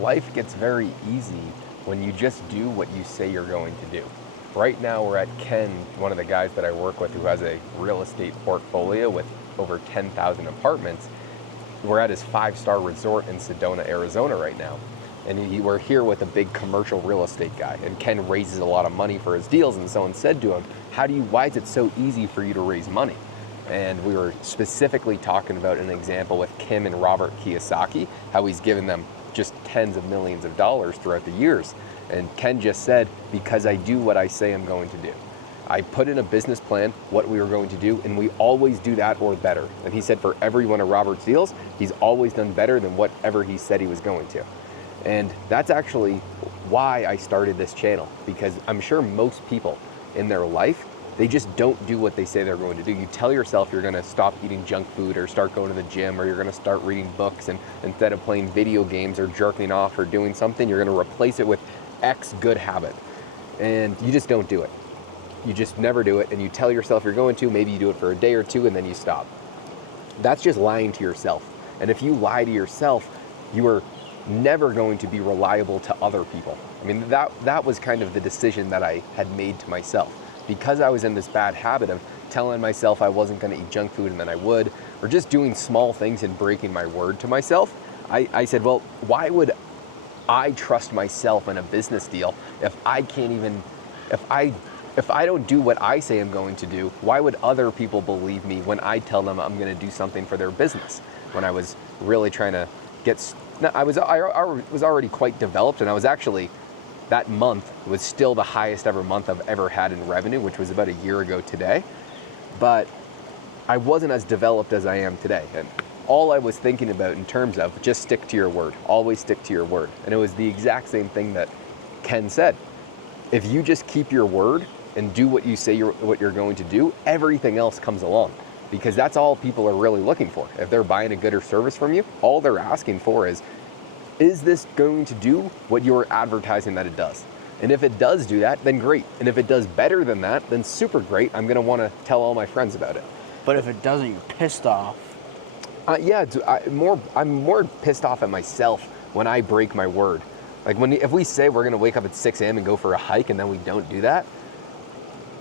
life gets very easy when you just do what you say you're going to do. Right now we're at Ken, one of the guys that I work with who has a real estate portfolio with over 10,000 apartments. We're at his 5-star resort in Sedona, Arizona right now. And we're here with a big commercial real estate guy. And Ken raises a lot of money for his deals. And someone said to him, why is it so easy for you to raise money? And we were specifically talking about an example with Kim and Robert Kiyosaki, how he's given them just tens of millions of dollars throughout the years. And Ken just said, because I do what I say I'm going to do. I put in a business plan, what we were going to do, and we always do that or better. And he said for every one of Robert's deals, he's always done better than whatever he said he was going to. And that's actually why I started this channel, because I'm sure most people in their life, they just don't do what they say they're going to do. You tell yourself you're going to stop eating junk food or start going to the gym, or you're going to start reading books, and instead of playing video games or jerking off or doing something, you're going to replace it with X good habit. And you just don't do it. You just never do it, and you tell yourself you're going to, maybe you do it for a day or two and then you stop. That's just lying to yourself. And if you lie to yourself, you are never going to be reliable to other people. I mean, that was kind of the decision that I had made to myself. Because I was in this bad habit of telling myself I wasn't going to eat junk food and then I would, or just doing small things and breaking my word to myself, I said, well, why would I trust myself in a business deal if I can't even, if I don't do what I say I'm going to do, why would other people believe me when I tell them I'm going to do something for their business? When I was really trying to I was already quite developed, and I was actually, that month was still the highest ever month I've ever had in revenue, which was about a year ago today. But I wasn't as developed as I am today. And all I was thinking about in terms of just stick to your word, always stick to your word. And it was the exact same thing that Ken said. If you just keep your word and do what you say what you're going to do, everything else comes along, because that's all people are really looking for. If they're buying a good or service from you, all they're asking for is this going to do what you're advertising that it does? And if it does do that, then great. And if it does better than that, then super great. I'm going to want to tell all my friends about it. But if it doesn't, you're pissed off. I'm more pissed off at myself when I break my word. Like if we say we're going to wake up at 6 a.m. and go for a hike and then we don't do that,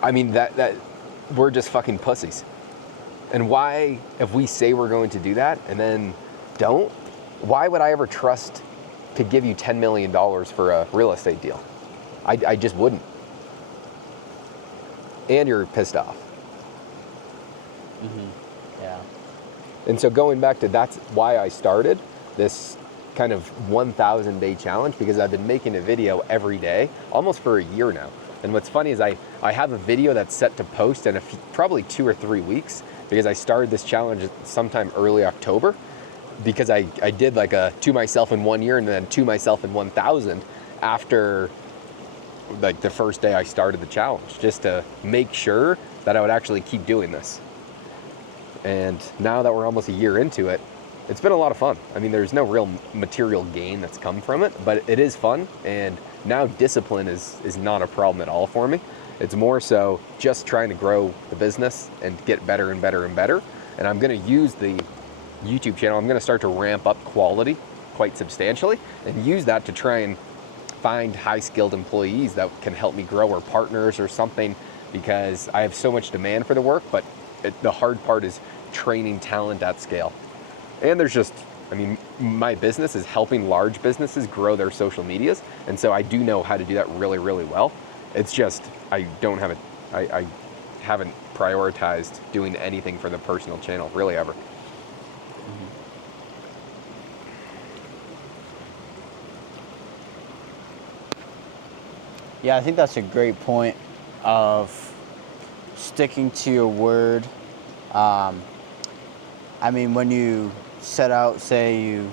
I mean, that we're just fucking pussies. And why, if we say we're going to do that and then don't, why would I ever trust to give you $10 million for a real estate deal? I just wouldn't. And you're pissed off. Mm-hmm. Yeah. And so going back to, that's why I started this kind of 1,000 day challenge, because I've been making a video every day almost for a year now. And what's funny is I have a video that's set to post in probably 2 or 3 weeks, because I started this challenge sometime early October, because I did like a to myself in 1 year and then to myself in 1,000 after like the first day I started the challenge, just to make sure that I would actually keep doing this. And now that we're almost a year into it, it's been a lot of fun. I mean, there's no real material gain that's come from it, but it is fun. And now discipline is not a problem at all for me. It's more so just trying to grow the business and get better and better and better. And I'm going to use the YouTube channel. I'm going to start to ramp up quality quite substantially and use that to try and find high-skilled employees that can help me grow, or partners or something, because I have so much demand for the work, but the hard part is training talent at scale. And there's just, I mean, my business is helping large businesses grow their social medias, and so I do know how to do that really, really well. It's just, I haven't prioritized doing anything for the personal channel, really ever. Yeah, I think that's a great point of sticking to your word. I mean, when you set out, say you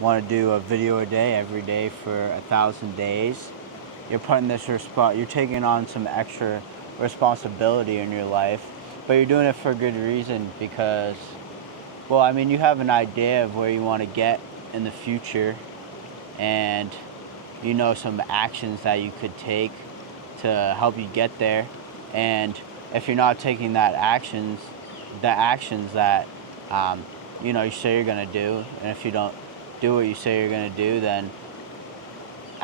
want to do a video a day every day for 1,000 days, you're putting this you're taking on some extra responsibility in your life, but you're doing it for a good reason, because, well, I mean, you have an idea of where you want to get in the future, and you know some actions that you could take to help you get there. And if you're not taking the actions that you say you're going to do, and if you don't do what you say you're going to do, then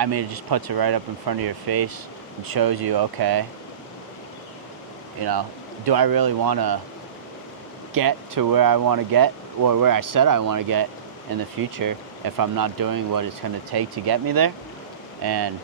I mean, it just puts it right up in front of your face and shows you, okay, you know, do I really want to get to where I want to get, or where I said I want to get in the future, if I'm not doing what it's going to take to get me there? And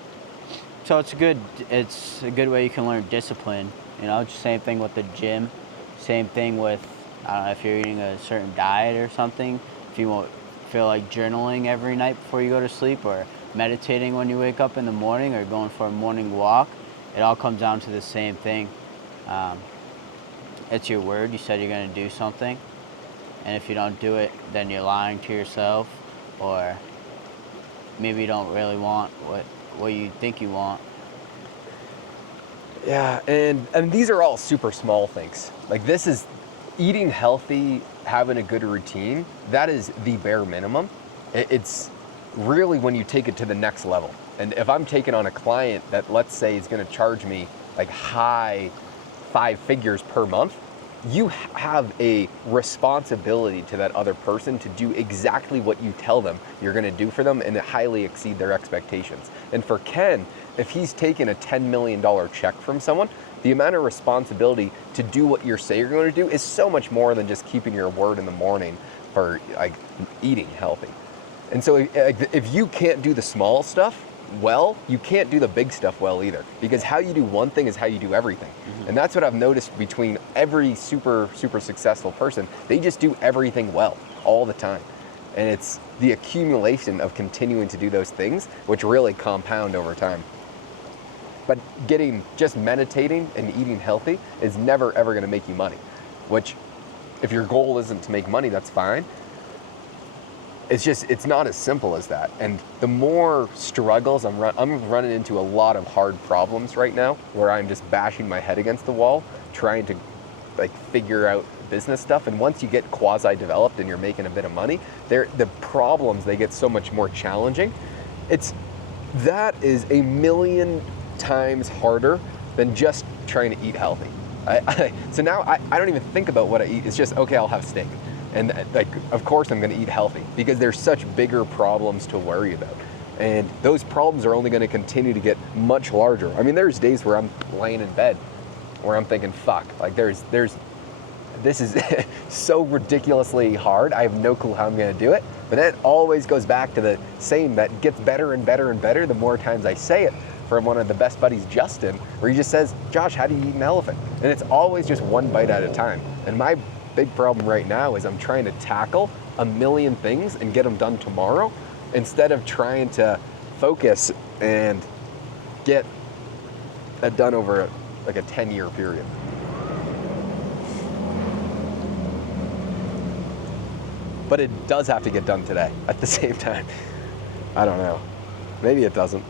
so it's a good way you can learn discipline. You know, just same thing with the gym, same thing with, I don't know, if you're eating a certain diet or something, if you won't feel like journaling every night before you go to sleep, or meditating when you wake up in the morning, or going for a morning walk, it all comes down to the same thing. It's your word. You said you're going to do something, and if you don't do it, then you're lying to yourself, or maybe you don't really want what you think you want. Yeah, and these are all super small things. Like, this is eating healthy, having a good routine. That is the bare minimum. It's really when you take it to the next level. And if I'm taking on a client that, let's say, is going to charge me like high 5 figures per month, you have a responsibility to that other person to do exactly what you tell them you're going to do for them, and highly exceed their expectations. And for Ken, if he's taking a $10 million check from someone, the amount of responsibility to do what you say you're going to do is so much more than just keeping your word in the morning for like eating healthy. And so if you can't do the small stuff well, you can't do the big stuff well either, because how you do one thing is how you do everything. Mm-hmm. And that's what I've noticed between every super successful person. They just do everything well all the time. And it's the accumulation of continuing to do those things which really compound over time. But just meditating and eating healthy is never ever going to make you money, which, if your goal isn't to make money, that's fine. It's not as simple as that. And the more struggles I'm running into a lot of hard problems right now, where I'm just bashing my head against the wall, trying to like figure out business stuff. And once you get quasi-developed and you're making a bit of money, the problems, they get so much more challenging. That is a million times harder than just trying to eat healthy. So now I don't even think about what I eat. It's just, okay, I'll have steak. And like, of course I'm going to eat healthy, because there's such bigger problems to worry about. And those problems are only going to continue to get much larger. I mean, there's days where I'm laying in bed where I'm thinking, fuck, like this is so ridiculously hard. I have no clue how I'm going to do it. But that always goes back to the saying that gets better and better and better the more times I say it, from one of the best buddies, Justin, where he just says, Josh, how do you eat an elephant? And it's always just one bite at a time. And my big problem right now is I'm trying to tackle a million things and get them done tomorrow, instead of trying to focus and get it done over like a 10-year period. But it does have to get done today at the same time. I don't know. Maybe it doesn't.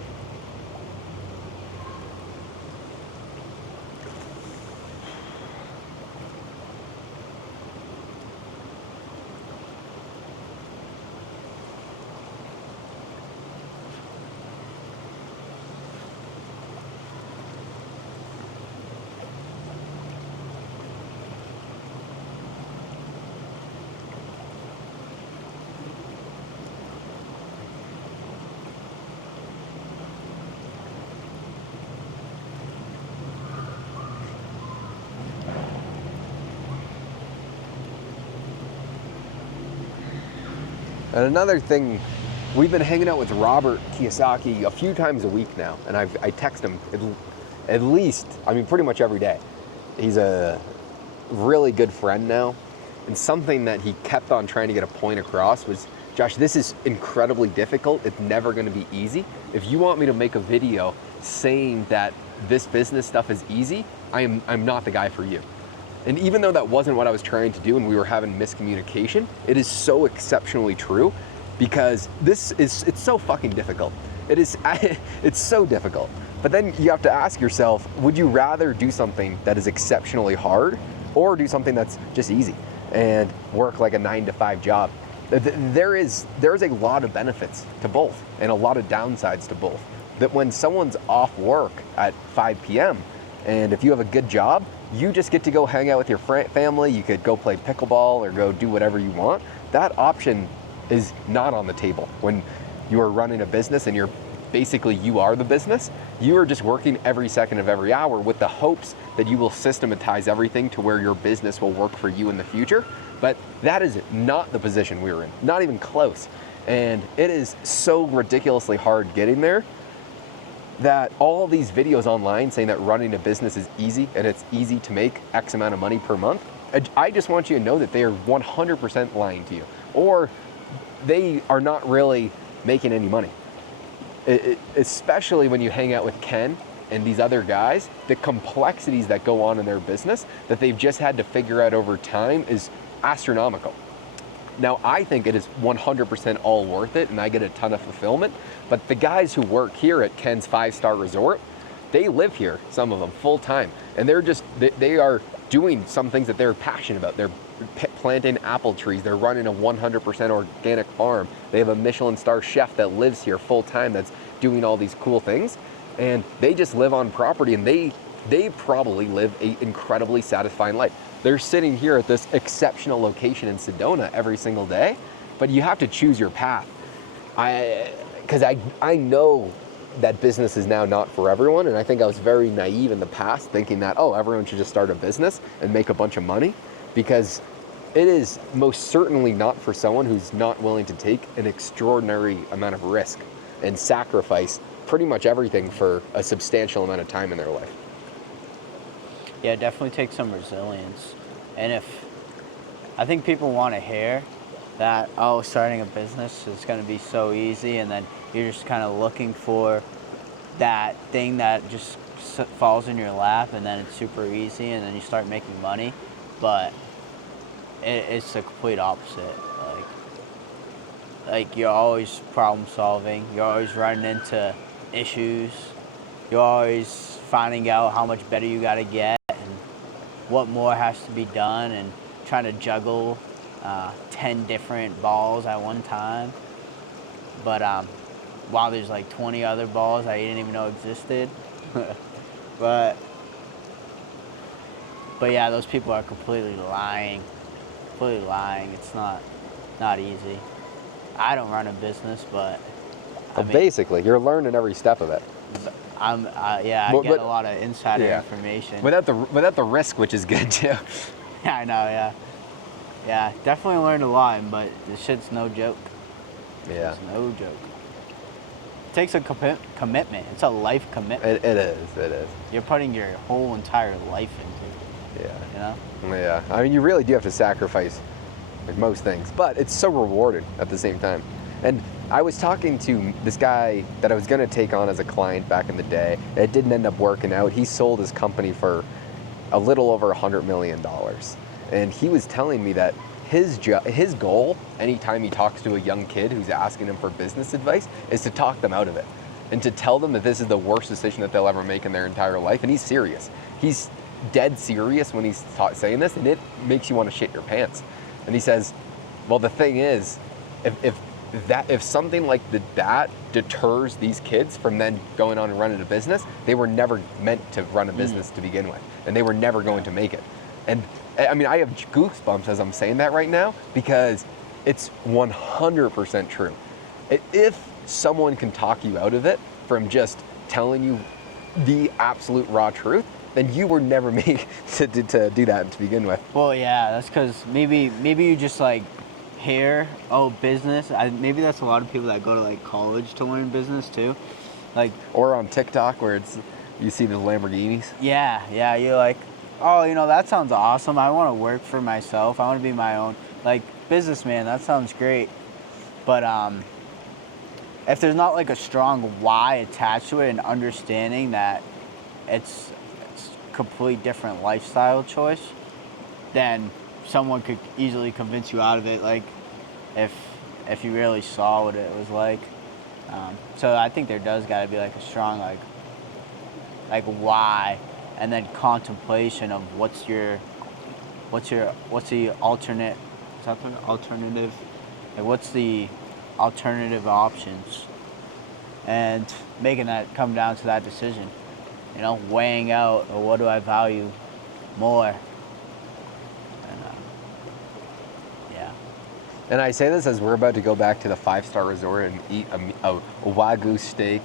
And another thing, we've been hanging out with Robert Kiyosaki a few times a week now, and I text him at least, I mean, pretty much every day. He's a really good friend now, and something that he kept on trying to get a point across was, Josh, this is incredibly difficult. It's never going to be easy. If you want me to make a video saying that this business stuff is easy, I'm not the guy for you. And even though that wasn't what I was trying to do and we were having miscommunication, it is so exceptionally true, because it's so fucking difficult. It's so difficult. But then you have to ask yourself, would you rather do something that is exceptionally hard, or do something that's just easy and work like a 9-to-5 job? There is a lot of benefits to both and a lot of downsides to both. That when someone's off work at 5 p.m. and if you have a good job, you just get to go hang out with your family. You could go play pickleball or go do whatever you want. That option is not on the table when you are running a business and you're basically you are the business. You are just working every second of every hour with the hopes that you will systematize everything to where your business will work for you in the future. But that is not the position we were in, not even close. And it is so ridiculously hard getting there that all these videos online saying that running a business is easy and it's easy to make X amount of money per month, I just want you to know that they are 100% lying to you, or they are not really making any money. Especially when you hang out with Ken and these other guys, the complexities that go on in their business that they've just had to figure out over time is astronomical. Now, I think it is 100% all worth it, and I get a ton of fulfillment, but the guys who work here at Ken's 5-star resort, they live here, some of them, full time, and they are doing some things that they're passionate about. They're planting apple trees, they're running a 100% organic farm, they have a Michelin star chef that lives here full time that's doing all these cool things, and they just live on property, and they probably live an incredibly satisfying life. They're sitting here at this exceptional location in Sedona every single day, but you have to choose your path. Because I know that business is now not for everyone, and I think I was very naive in the past thinking that, oh, everyone should just start a business and make a bunch of money, because it is most certainly not for someone who's not willing to take an extraordinary amount of risk and sacrifice pretty much everything for a substantial amount of time in their life. Yeah, it definitely takes some resilience. And I think people want to hear that, oh, starting a business is going to be so easy, and then you're just kind of looking for that thing that just falls in your lap, and then it's super easy, and then you start making money. But it's the complete opposite. Like you're always problem solving, you're always running into issues, you're always finding out how much better you got to get and what more has to be done, and trying to juggle 10 different balls at one time. But while there's like 20 other balls I didn't even know existed. but yeah, those people are completely lying. It's not easy. I don't run a business, but Basically, you're learning every step of it. I get a lot of insider information without the risk, which is good too. Yeah, I know. Yeah, definitely learned a lot, but this shit's no joke. Yeah, it's no joke. It takes a commitment. It's a life commitment. It is. You're putting your whole entire life into it. Yeah. You know? Yeah. I mean, you really do have to sacrifice most things, but it's so rewarding at the same time. And I was talking to this guy that I was going to take on as a client back in the day. It didn't end up working out. He sold his company for a little over $100 million. And he was telling me that his goal, anytime he talks to a young kid who's asking him for business advice, is to talk them out of it and to tell them that this is the worst decision that they'll ever make in their entire life. And he's serious. He's dead serious when he's saying this, and it makes you want to shit your pants. And he says, well, the thing is, if something like that deters these kids from then going on and running a business, they were never meant to run a business to begin with, and they were never going to make it. And I mean, I have goosebumps as I'm saying that right now, because it's 100% true. If someone can talk you out of it from just telling you the absolute raw truth, then you were never made to do that to begin with. Well, yeah, that's because maybe you just like hear, oh, business. Maybe that's a lot of people that go to like college to learn business too, like, or on TikTok where you see the Lamborghinis. Yeah, you're like, oh, that sounds awesome. I want to work for myself. I want to be my own like businessman. That sounds great. But if there's not like a strong why attached to it, and understanding that it's complete different lifestyle choice, then someone could easily convince you out of it, like if you really saw what it was like. So I think there does got to be like a strong like why, and then contemplation of what's the alternate, is that the alternative, like what's the alternative options, and making that come down to that decision. Weighing out, or what do I value more? And, yeah. And I say this as we're about to go back to the 5-star resort and eat a Wagyu steak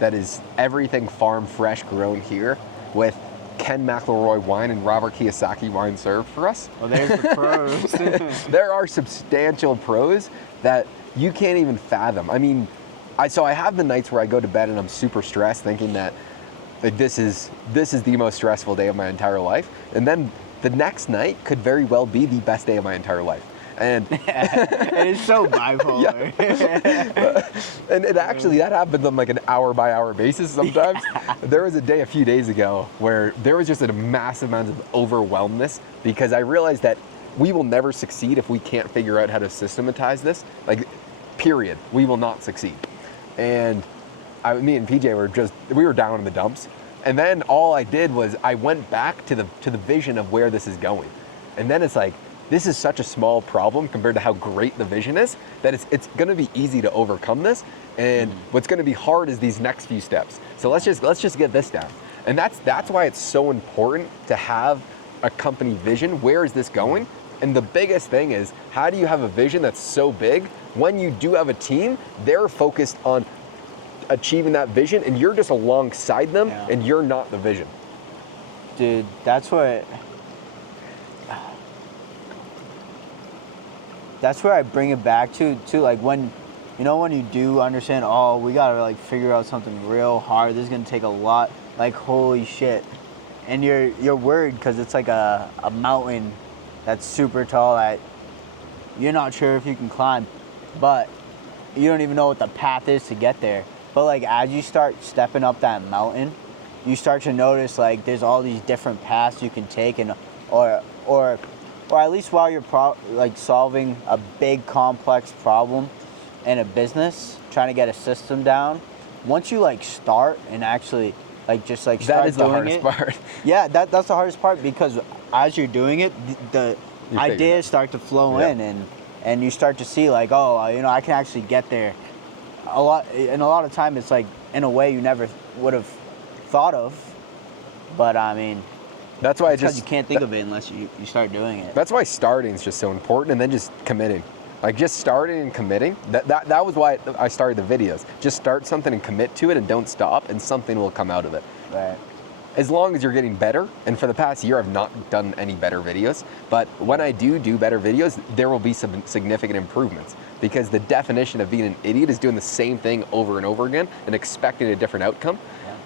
that is everything farm fresh grown here with Ken McElroy wine and Robert Kiyosaki wine served for us. Well, there's the pros. There are substantial pros that you can't even fathom. I mean, I have the nights where I go to bed and I'm super stressed, thinking that like this is the most stressful day of my entire life, and then the next night could very well be the best day of my entire life. And it is so bipolar. and it actually, that happens on like an hour by hour basis sometimes. There was a day a few days ago where there was just a massive amount of overwhelmness because I realized that we will never succeed if we can't figure out how to systematize this. Like, period. We will not succeed. And me and PJ we were down in the dumps. And then all I did was I went back to the vision of where this is going. And then it's like, this is such a small problem compared to how great the vision is that it's going to be easy to overcome this. And what's going to be hard is these next few steps. So let's just get this down. And that's why it's so important to have a company vision. Where is this going? And the biggest thing is, how do you have a vision that's so big when you do have a team, they're focused on achieving that vision and you're just alongside them and you're not the vision. Dude, that's where I bring it back to like when you do understand, oh, we gotta like figure out something real hard, this is gonna take a lot, like holy shit, and you're worried because it's like a mountain that's super tall that you're not sure if you can climb, but you don't even know what the path is to get there. But like as you start stepping up that mountain, you start to notice like there's all these different paths you can take, and or at least while you're solving a big complex problem in a business, trying to get a system down, once you like start and actually like just like start that is the doing hardest part. Yeah, that's the hardest part, because as you're doing it, the ideas start to flow in, and you start to see like, oh, I can actually get there. A lot of time it's like in a way you never would have thought of, but I mean, that's why because you can't think of it unless you start doing it. That's why starting is just so important, and then just committing. Like just starting and committing. That was why I started the videos. Just start something and commit to it and don't stop, and something will come out of it. Right. As long as you're getting better, and for the past year I've not done any better videos, but when I do better videos, there will be some significant improvements, because the definition of being an idiot is doing the same thing over and over again and expecting a different outcome.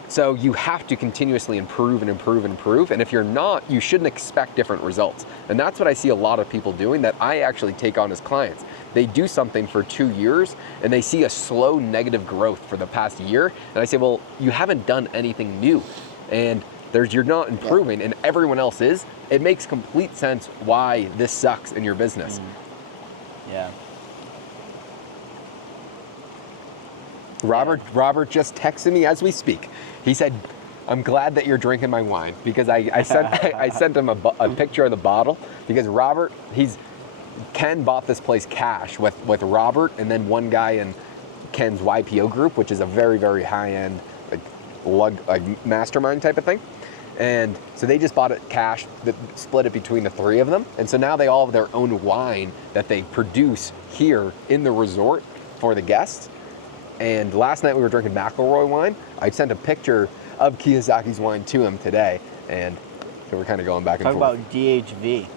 So you have to continuously improve and improve and improve, and if you're not, you shouldn't expect different results. And that's what I see a lot of people doing that I actually take on as clients. They do something for 2 years and they see a slow negative growth for the past year, and I say, well, you haven't done anything new, and you're not improving and everyone else is. It makes complete sense why this sucks in your business. Yeah. Robert just texted me as we speak. He said, I'm glad that you're drinking my wine, because I sent him a picture of the bottle, because Ken bought this place cash with Robert and then one guy in Ken's YPO group, which is a very, very high-end like mastermind type of thing. And so they just bought it cash, split it between the three of them. And so now they all have their own wine that they produce here in the resort for the guests. And last night we were drinking McElroy wine. I sent a picture of Kiyosaki's wine to him today, and so we're kind of going back and forth. Talk about DHV.